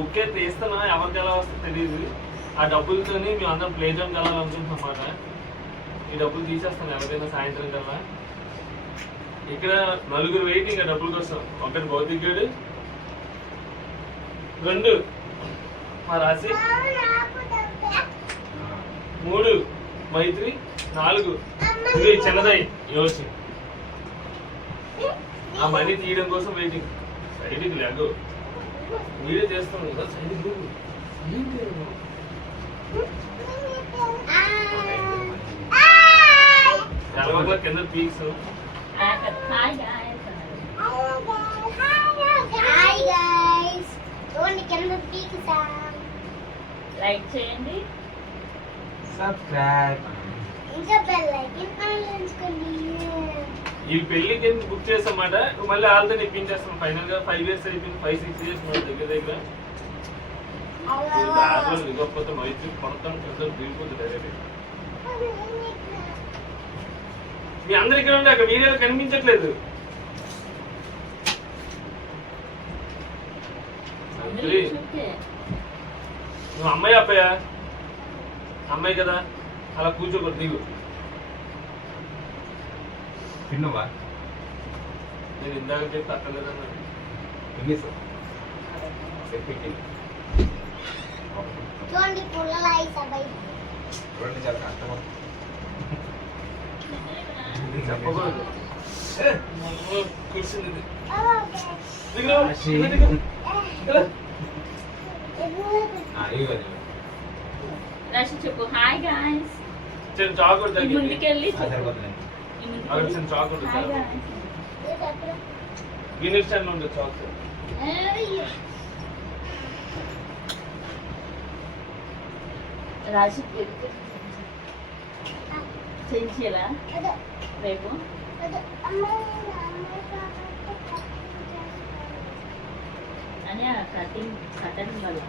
Book అయితే తీస్తున్నా, ఎవరికి ఎలా వస్తుందో తెలియదు. ఆ డబ్బులతో మేము అందరం ప్లే జోన్కి వెళ్ళాలనుకుంటున్నాం అన్నమాట. ఈ డబ్బులు తీసేస్తాను ఎవరికైనా సాయంత్రం కల్లా. ఇక్కడ నలుగురు వెయిటింగ్ ఆ డబ్బుల కోసం. ఒకటి భౌతిక్ గడు, 2 మా రాశి, 3 మైత్రి, 4 ఇది చిన్నదై యోచి. ఆ మనీ తీయడం కోసం వెయిటింగ్. సైడ్కి లేగు, వీడియో చేస్తాం కదా. సైడ్కి ఎలాగో కింద పీక్స్. లైక్ చేయండి, సబ్స్క్రైబ్, ఇంకా బెల్ ఐకాన్ ఆన్ చేసుకోండి. ఈ పెళ్లికి బుక్ చేస్తామాట. మళ్ళీ వాళ్ళతో ఇప్పించేస్తాం. ఫైనల్ గా 5 years అయిపోయింది, 5-6 years మన దగ్గర దిగకపోతే మైత్రి కొడతాం కదా, దిగిపోతుంది డైరెక్ట్. మీ అందరు ఇక్కడ ఉంటే అక్కడ వీడియోలో కనిపించట్లేదు. నువ్వు అమ్మాయి అబ్బాయా? అమ్మాయి కదా, అలా కూర్చోకూడదు, దిగు. తిన్నవా? నేను ఇందాక చెప్తే అక్కర్లేదన్నా. చూడండి పుల్లలాయి సబై. చూడండి చాలా కష్టం. చెప్పకూడదు. కూర్చుంది. రాసి చెప్పు హాయ్ గైస్. చిన్న చాకుడు తగ్గి ముందుకెళ్ళి చిన్న చాకుడు గిన్నె స్టాండ్ ఉండే చాకు. రాసి చేయించేలా రేపు అని కటింగ్ వాళ్ళు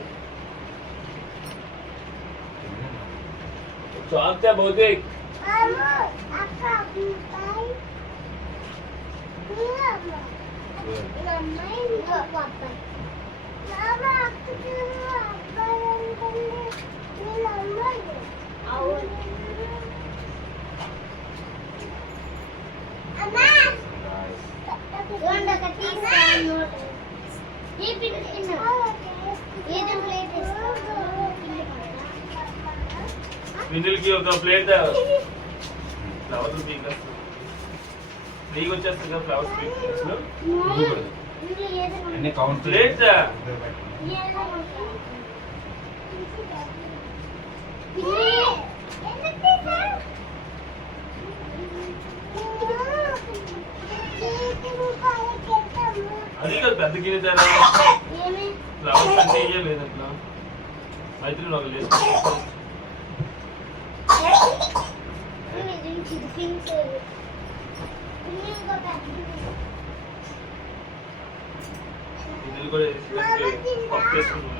చాక్తా భౌతిక్. విందులకి ఒక ప్లేట్ ఫ్లవర్స్ పీకేస్తాం. నీకు వచ్చేస్తుంది కదా ఫ్లవర్స్ పీకేస్ లో ప్లేట్. అది కదా పెద్ద గిన్నె తేడా. ఫ్లవర్స్ అంటే ఇయ్యలేదు అట్లా. అయితే నాకు లేదు. ఇది కూడా పప్పు వేసుకున్నాం.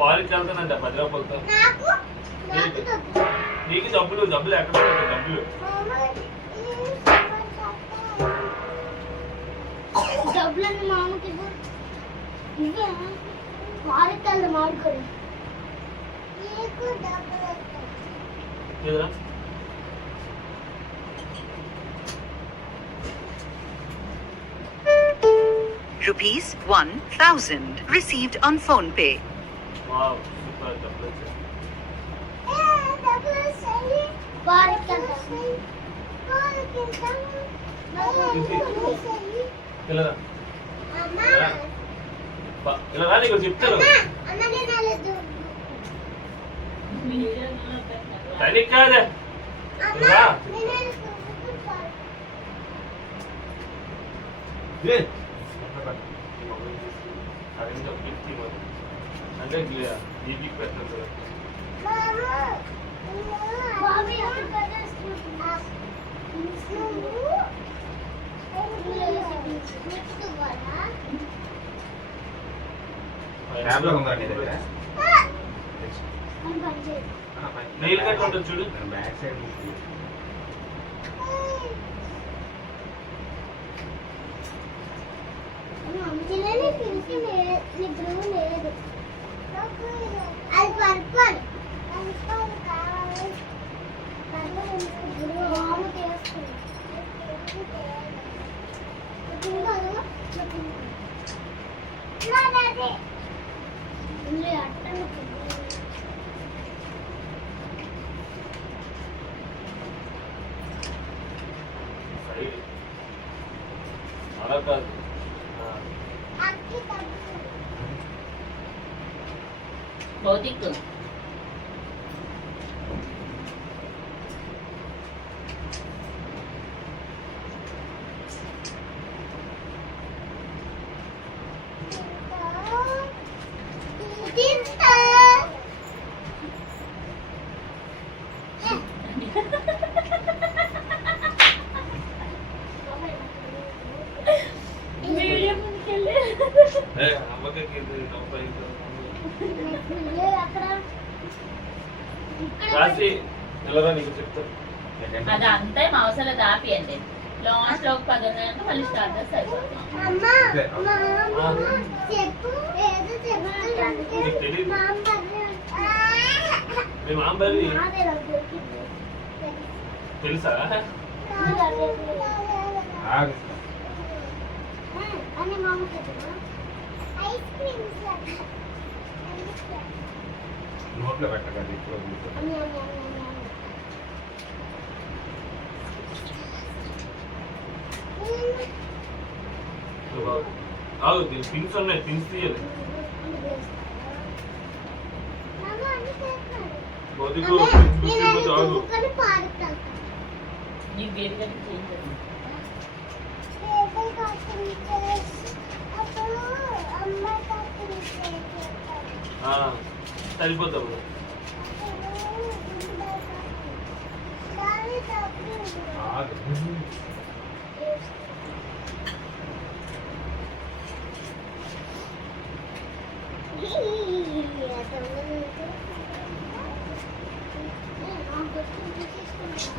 పాలకి వెళ్తానంట 10 రూపాయలతో. నీకు డబ్బులు ఎక్కడ డబ్బులు డబ్బులన్నీ మామకి ఇవే మారికల్లు మాడుకోరు. Rupees 1000 received on phone pay. Wow, super double. ఇలా రాని ఇక్కడ చెప్తాను. సైనిక్ కాదే అంటే దీనికి పెట్టిన నెయిల్ కట్ ఉంటుంది చూడు. బ్యాక్ సైడ్ పింక్ లేదు, బ్లూ లేదు. అది పర్పుల్. పర్పుల్ కావాలి. పర్పుల్ బ్లూ మాము చేస్తుంది. పింక్ అదో పింక్. నాదే. ఇందులో అట్టను సైడ్ అలా కాదు. భౌతిక్ అమ్మకి రాసి నిలరా నీకు చెప్తా. అది అంతా అవసరం దాపి అంటే లాస్ట్ లో 10 ఉన్నాయంటే మళ్ళీ స్టార్ట్ చేస్తే అయిపోతుంది. నీకు తెలీదు మీ మామ బలి తెలుసా? నోట్లో పెట్టకండి ఇప్పుడు కాదు దీని పిన్స్ ఉన్నాయి, పిన్స్ తీయాలి. బొద్దుకు ఆగు. నీకు వేరు కానీ చేంజ్ సరిపోతావు.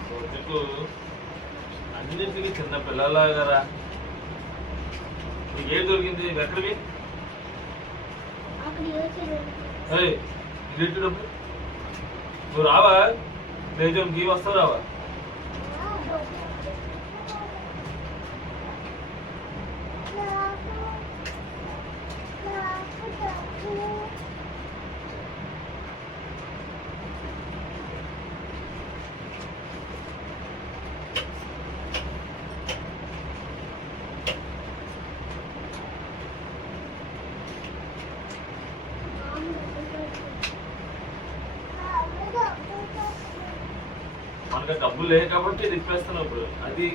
బొద్దుకు అన్నింటికి చిన్న పిల్లలాగారా. నీకు ఏం దొరికింది? ఎక్కడికి ఇది డబ్బు నువ్వు రావా? లేజంకి వస్తావు రావా? మనకు డబ్బులు లేక కాబట్టి తిప్పేస్తున్నావు ఇప్పుడు. అది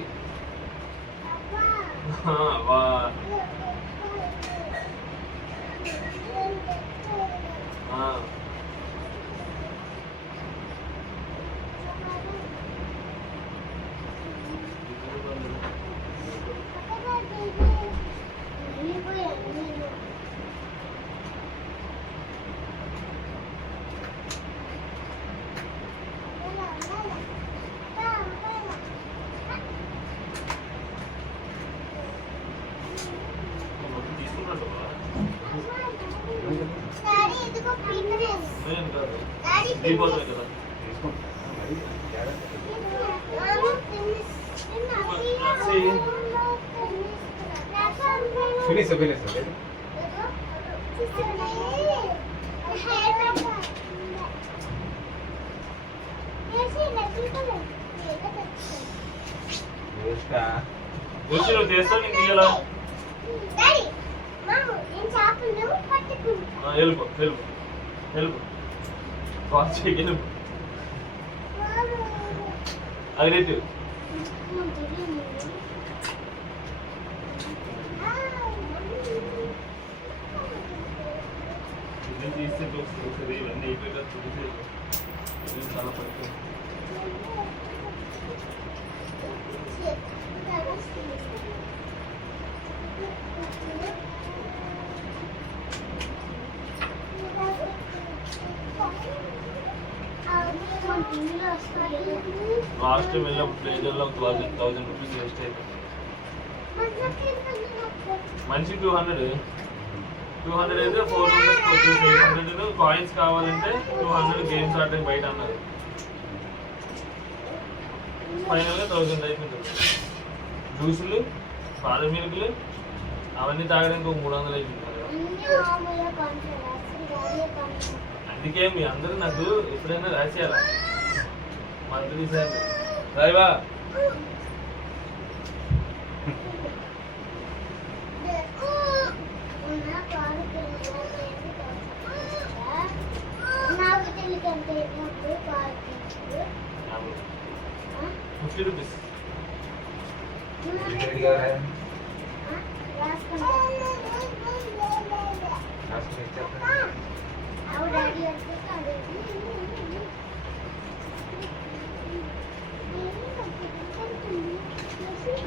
దీపోతుంది కదా. ఫినిష్ వచ్చి నువ్వు చేస్తావు, నీకు తీయాలా? వెళ్ళిపో వెళ్ళిపో వెళ్ళిపో. వెళ్ళిపో అది రేటు ఇవన్నీ తీస్తే చూస్తుంది. ఇవన్నీ అయిపోయినా చూసి చాలా పడుతుంది. లాస్ట్ టైం వెళ్ళినప్పుడు ప్లేజర్లో 1000 రూపీస్ వేస్ట్ అయిపోయింది. మనిషి 200. 200 అయితే 4 మెంబర్స్ 800 కాయిన్స్ కావాలంటే 200 గేమ్స్ ఆడడానికి బయట అన్నారు. ఫైనల్గా 1000 అయిపోయింది. జ్యూసులు, బాదం మిల్క్లు అవన్నీ తాగడానికి ఒక 300 అయిపోయింది. అందుకే మీ అందరూ నాకు ఎప్పుడైనా రాసేయాలా మంత్లీ సార్ రాయవా. ₹50 రెడీగా రాయండి.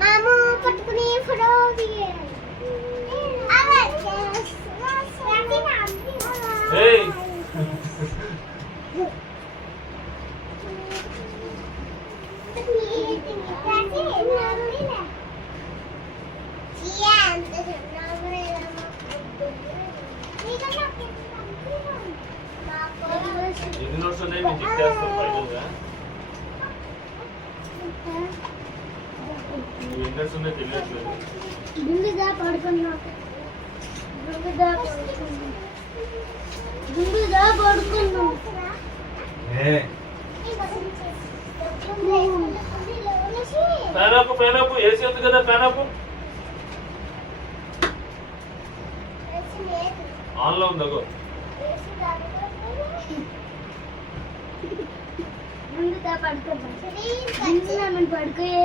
మాము పట్టుకుని ఫోటో ఏయ్ ఎన్ని నోట్స్ ఉన్నాయి నేను చెక్ చేస్తాను ఫైనల్గా. ఎన్ని నోట్స్ ఉన్నాయి తెలియట్లేదు. ఏ ఫ్యాన్ ఆపు ఏసీ ఉంది కదా, ఫ్యాన్ ఆపు. ఆన్లో ఉందగో. పడుకోయే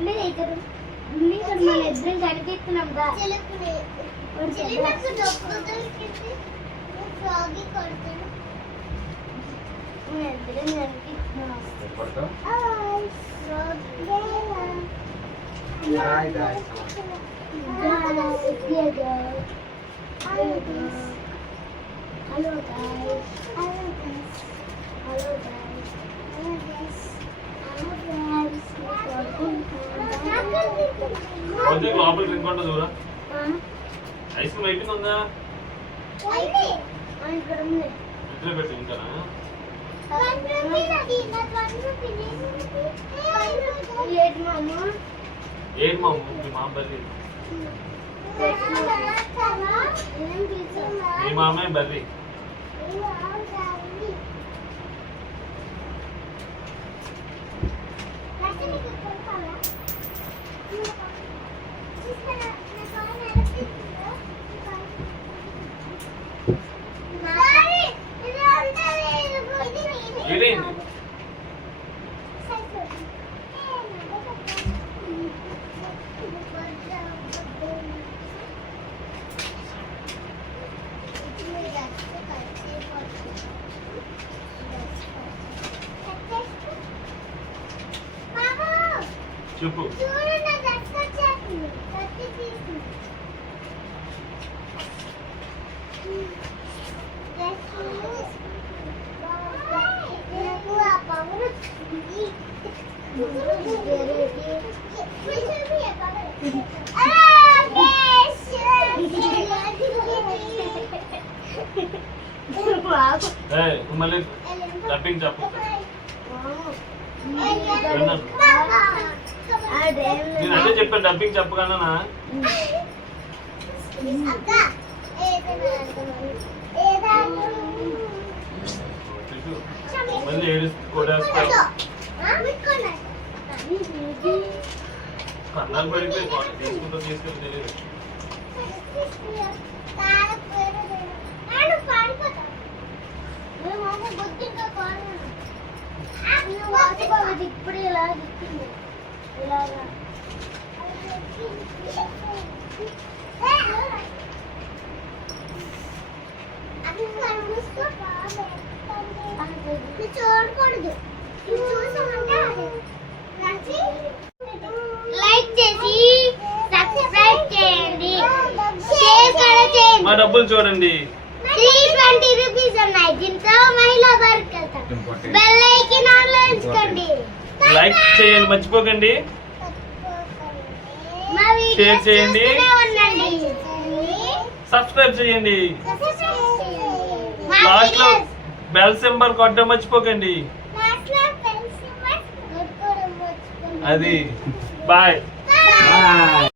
మన ఇద్దరం కనిపిస్తున్నాం పడతావు లోపల డ్రింక్ ఉంటుంది చూడ. ఐస్ క్రీమ్ అయిపోయిందా? ఫ్రిడ్జ్లో పెట్టి ఇంకానా? ఏంటి మాము మీ మామ బర్రీ, మీ మామే బర్రీ. ఏమైంది? చెప్పు. మళ్ళీ డబ్బింగ్ చెప్పు. నేను అదే చెప్పాను డబ్బింగ్ చెప్పగానే మళ్ళీ కొడేస్తావు. కన్నాలు పడిపోయి తీసుకుంటూ తీసుకెళ్ళి తెలియదు. ఇప్పుడు ఇలా ఇలాగా చూడకూడదు. లైక్ చేసి సబ్స్క్రైబ్ చేయండి, షేర్ కూడా చేయండి. మా డబ్బులు చూడండి. 320 రూపీస్ ఉన్నాయి. దీంతో మహిళా వర్క్ బెల్ ఐకాన్ ఆన్లో ఉంచుకోండి. లైక్ చేయండి మర్చిపోకండి. మా షేర్ చేయండి. వీడియోస్ చూస్తూనే ఉండండి. సబ్స్క్రైబ్ చేయండి. లాస్ట్ లో బెల్ సింబల్ కొట్టడం మర్చిపోకండి. అది బాయ్. బాయ్.